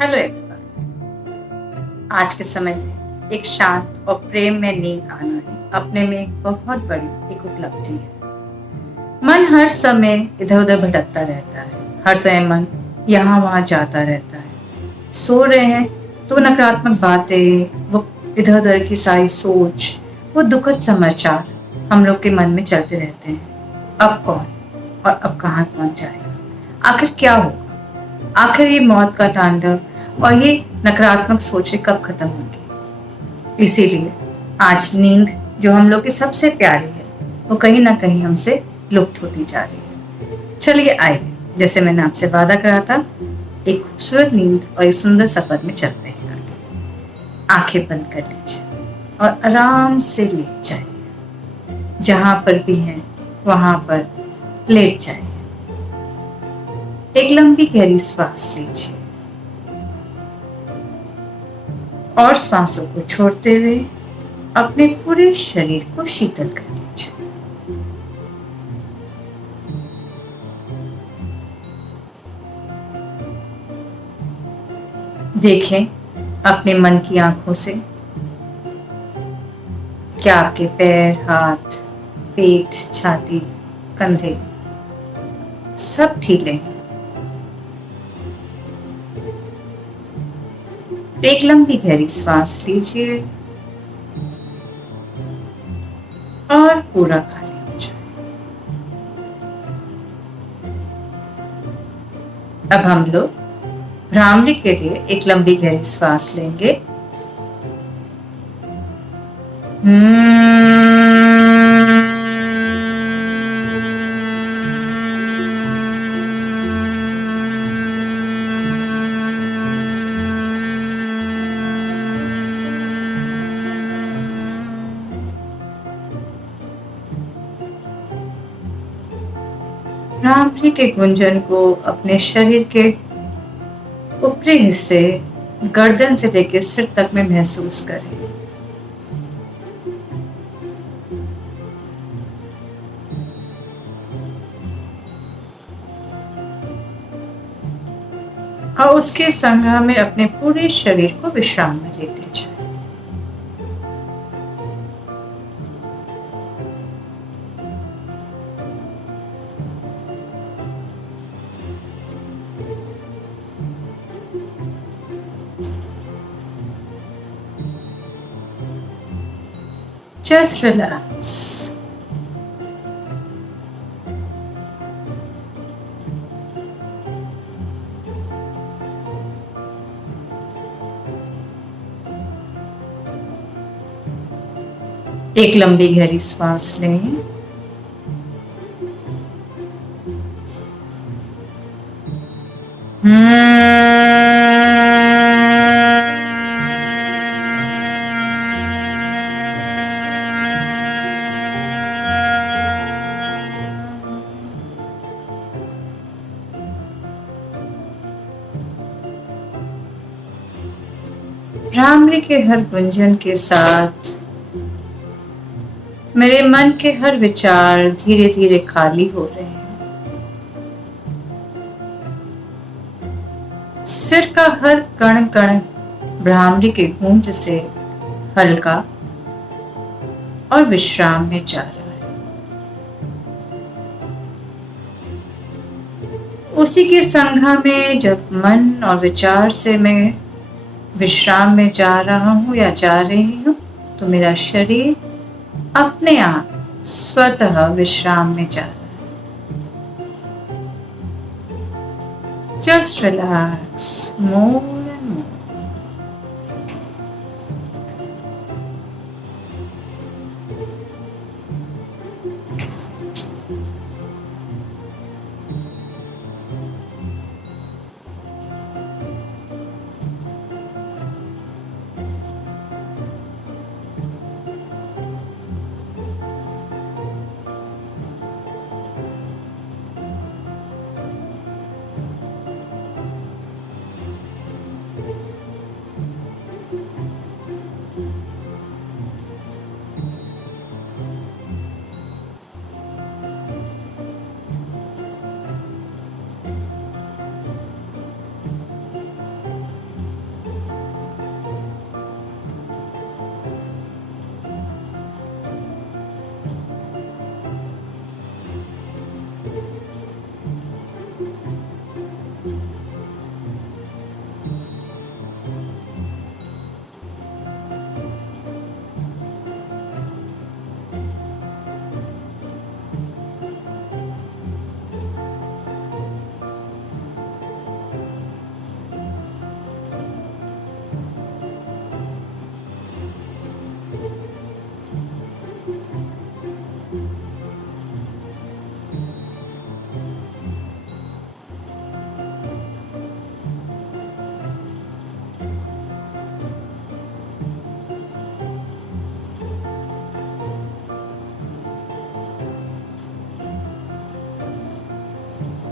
Hello everyone. आज के समय में एक शांत और प्रेम में नींद आना है अपने में एक बहुत बड़ी एक उपलब्धि है। मन हर समय इधर उधर भटकता रहता है। हर समय मन यहाँ वहाँ जाता रहता है। सो रहे हैं तो नकारात्मक बातें, वो इधर उधर की सारी सोच, वो दुखद समाचार हम लोग के मन में चलते रहते हैं। अब कौन और अब कहाँ पहुंच जाएगा, आखिर क्या होगा, आखिर ये मौत का तांडव और ये नकारात्मक सोचें कब खत्म होंगी। इसीलिए आज नींद जो हम लोग की सबसे प्यारी है वो कहीं ना कहीं हमसे लुप्त होती जा रही है। चलिए आइए, जैसे मैंने आपसे वादा करा था, एक खूबसूरत नींद और एक सुंदर सफर में चलते हैं आगे। आंखें बंद कर लीजिए और आराम से लेट जाइए। जहां पर भी हैं वहां पर लेट जाइए। एक लंबी गहरी श्वास लीजिए और सांसों को छोड़ते हुए अपने पूरे शरीर को शीतल कर दीजिए। देखें अपने मन की आंखों से, क्या आपके पैर, हाथ, पेट, छाती, कंधे सब ढीले हैं। एक लंबी गहरी श्वास लीजिए और पूरा खाली हो जाए। अब हम लोग भ्रामरी के लिए एक लंबी गहरी श्वास लेंगे। भ्रामरी के गुंजन को अपने शरीर के ऊपरी हिस्से, गर्दन से लेकर सिर तक में महसूस करें। और उसके संगम में अपने पूरे शरीर को विश्राम में लेते जाए। Just relax. एक लंबी गहरी श्वास लें भ्रामरी के हर गुंजन के साथ मेरे मन के हर विचार धीरे धीरे खाली हो रहे हैं। सिर का हर कण कण भ्रामरी के गूंज से हल्का और विश्राम में जा रहा है। उसी के संघा में जब मन और विचार से मैं विश्राम में जा रहा हूं या जा रही हूं, तो मेरा शरीर अपने आप स्वतः विश्राम में जा रहा है। Just relax more and more.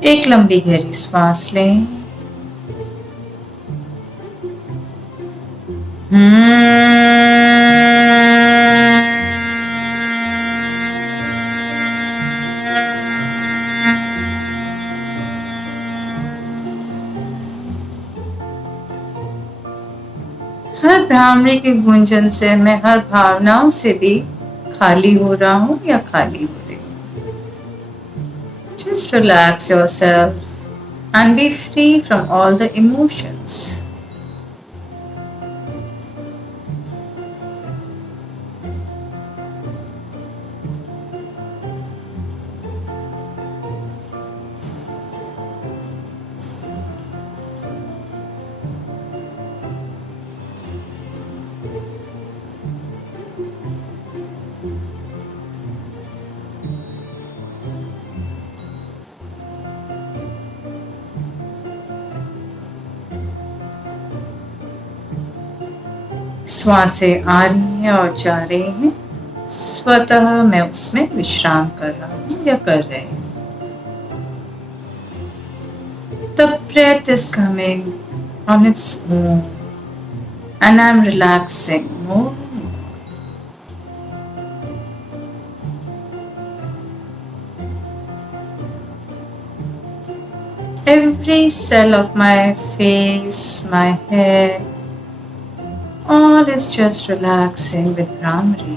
एक लंबी गहरी सांस लें। हर भ्रामरी की गूंजन से मैं हर भावनाओं से भी खाली हो रहा हूं या खाली हो रही हूं। Just relax yourself and be free from all the emotions. श्वासें आ रही हैं और जा रही हैं, स्वतः मैं उसमें विश्राम कर रहा हूं या कर रहे हैं। The breath is coming on its own and I'm relaxing more and more. Every cell of my face, my hair, all is just relaxing with Brahmari.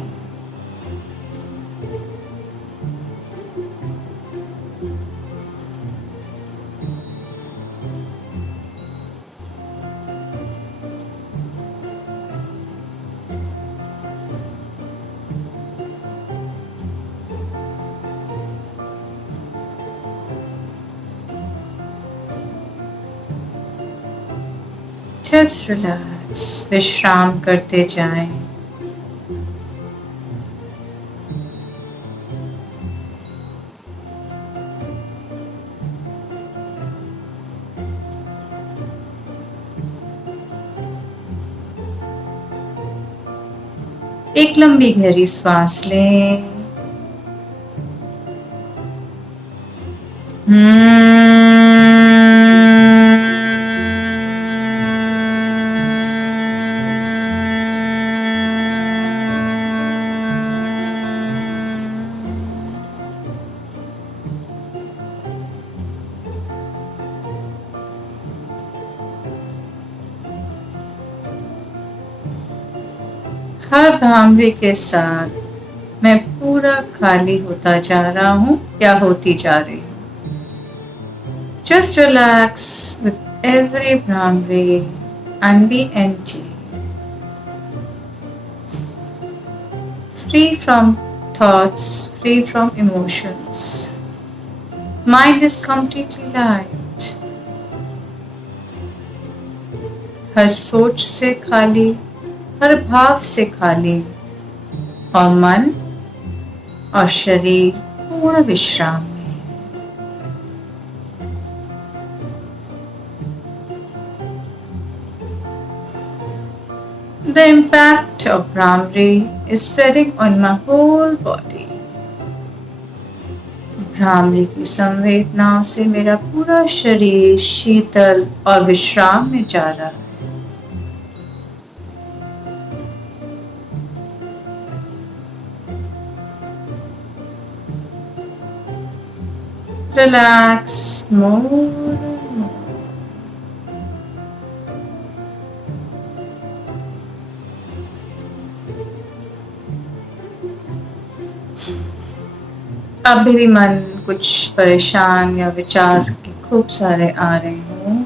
Just relax, विश्राम करते जाएं। एक लंबी गहरी सांस लें। हर भ्रामरी के साथ मैं पूरा खाली होता जा रहा हूं या होती जा रही हूं। Just relax with every bhramari and be empty. Free from thoughts, free from emotions. Mind is completely light. हर सोच से खाली, हर भाव से खाली और मन और शरीर पूर्ण विश्राम में। The impact of Brahmari is spreading on my whole body. Bhramari की संवेदनाओं से मेरा पूरा शरीर शीतल और विश्राम में जा रहा है। Relax more and more. अभी भी मन कुछ परेशान या विचार के खूब सारे आ रहे हों,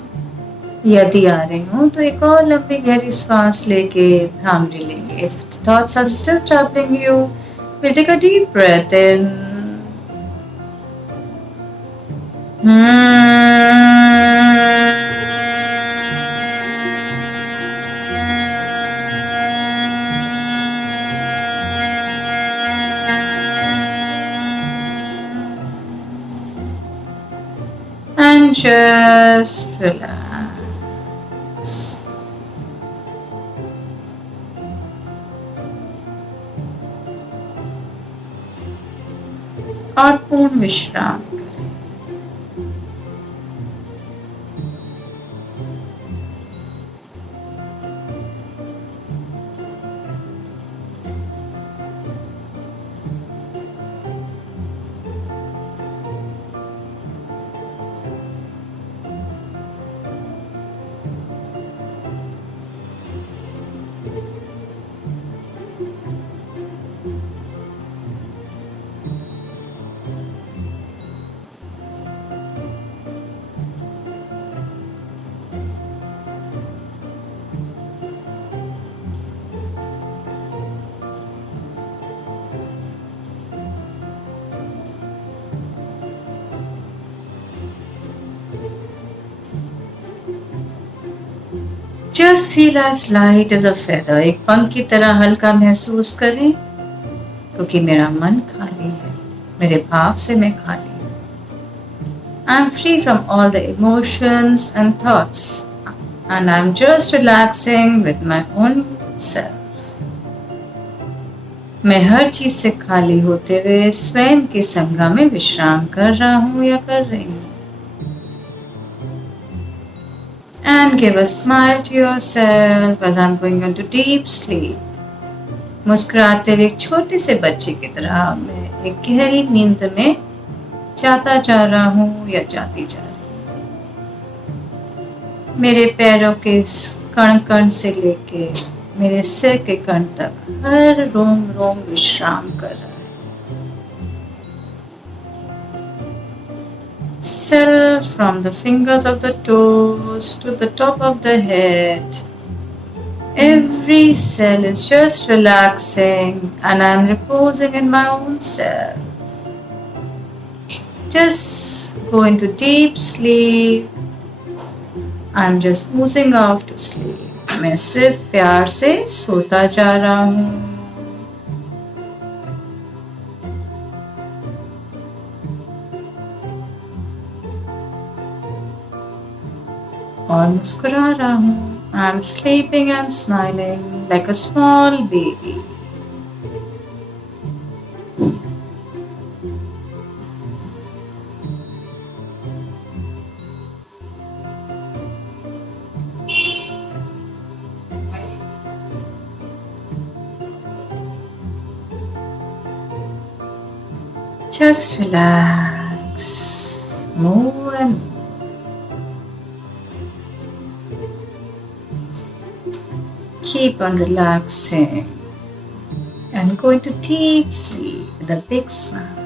यदि आ रहे हों तो एक और लंबी गहरी सांस लेके भ्रामरी लेंगे। If the thoughts are still troubling you, we'll take a deep breath in. And just relax. और पूर्ण विश्राम करें। Just feel as light as a feather, एक पंख की तरह हल्का महसूस करें, क्योंकि मेरा मन खाली है, मेरे भाव से मैं खाली हूँ। I am free from all the emotions and thoughts and I'm just relaxing with my own self. मैं हर चीज से खाली होते हुए स्वयं के संगा में विश्राम कर रहा हूं या कर रही हूं। And give a smile to yourself as I'm going into deep sleep. मुस्कुराते हुए एक छोटे से बच्चे की तरह मैं एक गहरी नींद में जाता जा रहा हूं या जाती जा रही हूं। मेरे पैरों के कण कण से लेके मेरे सिर के कण तक हर रोम रोम विश्राम कर रहा है। Cell from the fingers of the toes to the top of the head. Every cell is just relaxing and I'm reposing in my own self. Just go into deep sleep. I'm just oozing off to sleep. मैं सिर्फ प्यार से सोता जा रहा हूँ। और मुस्कुरा रहा हूँ। I'm sleeping and smiling like a small baby. Just relax more and more. Keep on relaxing and go into deep sleep with a big smile.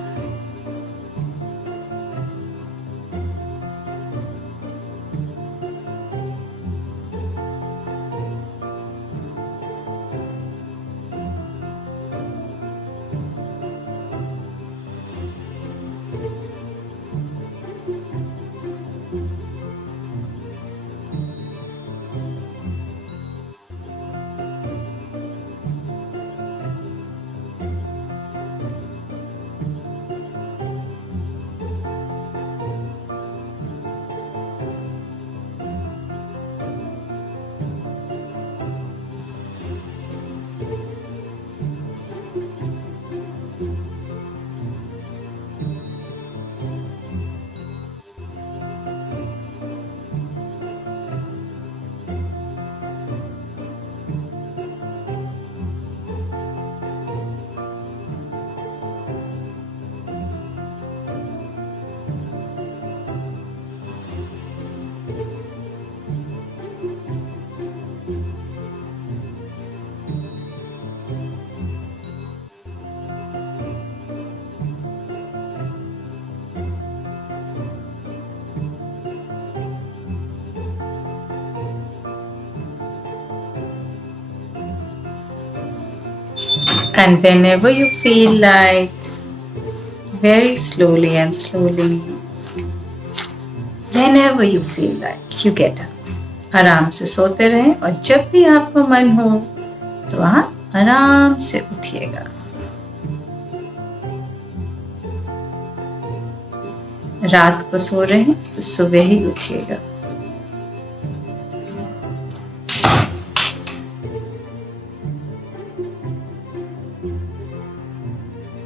And whenever you feel like, very slowly and slowly, whenever you feel like, you get up. आराम से सोते रहें और जब भी आपको मन हो तो आप आराम से उठिएगा। रात को सो रहे हैं तो सुबह ही उठिएगा।